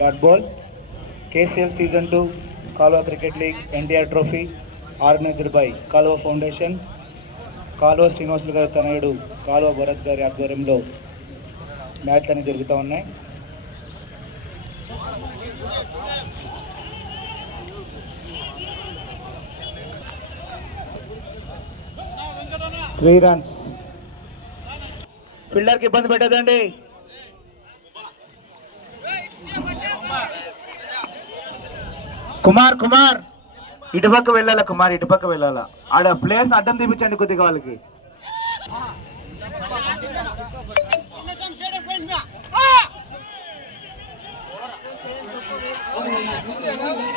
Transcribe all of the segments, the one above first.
Dot ball KCL season 2 కాలువ cricket league NTR trophy organised by కాలువ foundation, కాలువ శ్రీనివాసులు గారి తనయుడు కాలువ భరత్ గారి ఆధ్వర్యంలో మ్యాచ్లు జరుగుతూ ఉన్నాయి. Three runs. ఫీల్డర్కి ఇబ్బంది పెట్టదండి. కుమార్ ఇటుపక్క వెళ్ళాలా, ఇటుపక్క వెళ్ళాలా. ఆడ ప్లేయర్స్ అడ్డం తీపించండి కొద్దిగా వాళ్ళకి.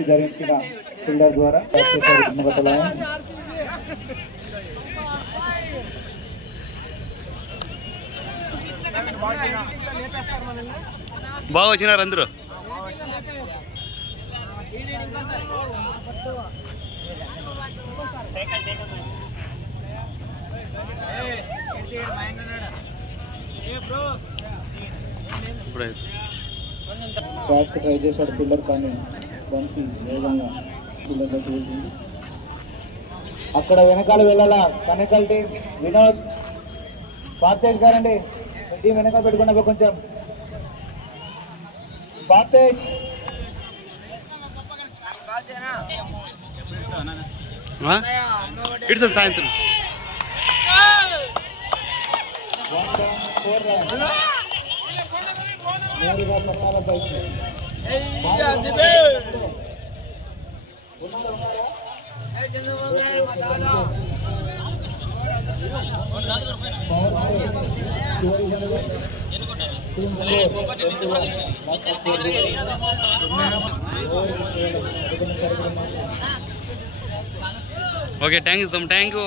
ధరించిన ఫీల్డర్ ద్వారా బాగా వచ్చినారు అందరూ. ట్రై చేశాడు ఫీల్డర్, కానీ బంతి వేగంగా ఫీల్డర్ వేసింది. అక్కడ వెనకాల వెళ్ళాలా కనెకల్ టీం. వినోద్ బాతేష్ గారండి, టీం వెనకాల పెట్టుకున్నా కొంచెం. బాతేష్ ఇట్స్ సాయంత్రం. Okay, thank you.